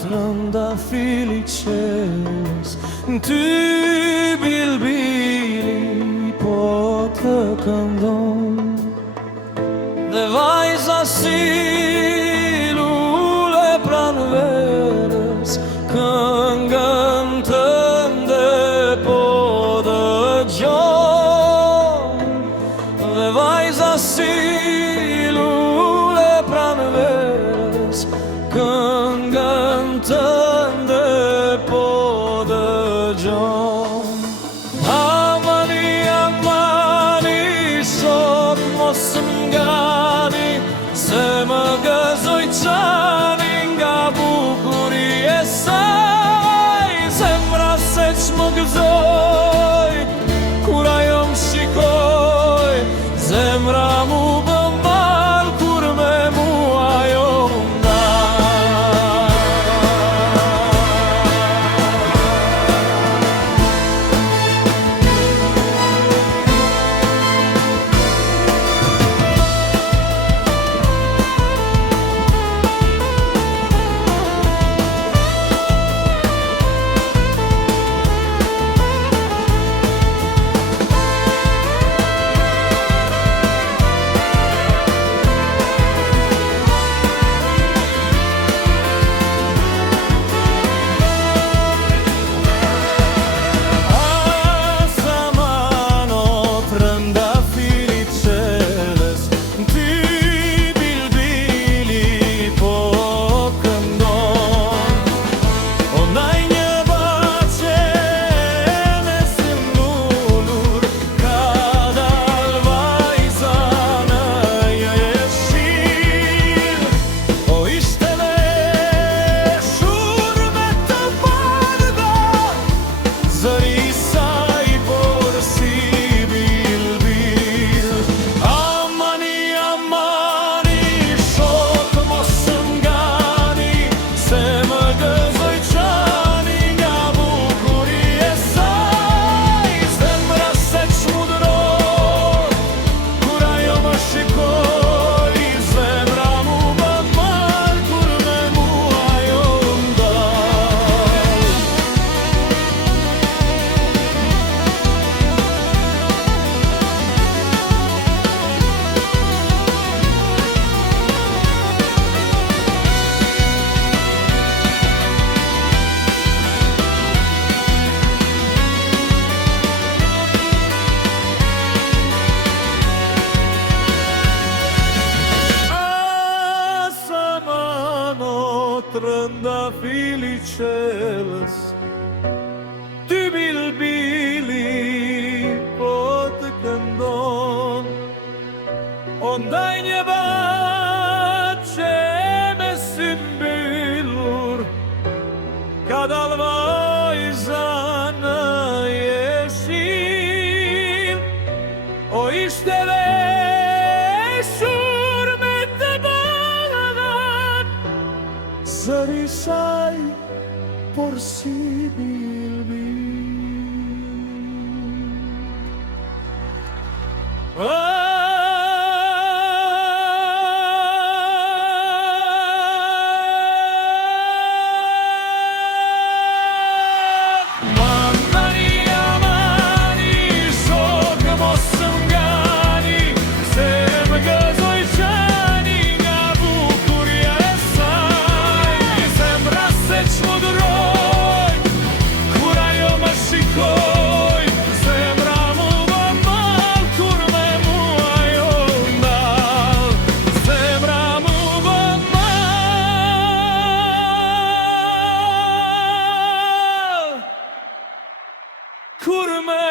trëndafili qelës, ty bilbili po të këndon, dhe vajza si lule pranë verës, këngën tënde po dëgjon, dhe vajza si lule pranë verës, këngën tënde po dëgjon. Amani, amani, shok mos m'ngani, se më gëzoj qani nga bukurie saj. Zemra se që më gëzoj, kur ajo më shikoj, zemra mu bë mal, kur me mua ajo trëndafili qelës, ty bilbili po të këndon, o ndaj një bache me sy mbyllur, ka dal vajza në jeshil, o ishte veshur me të ballëgat, zëri saj por si bilbil. Kur me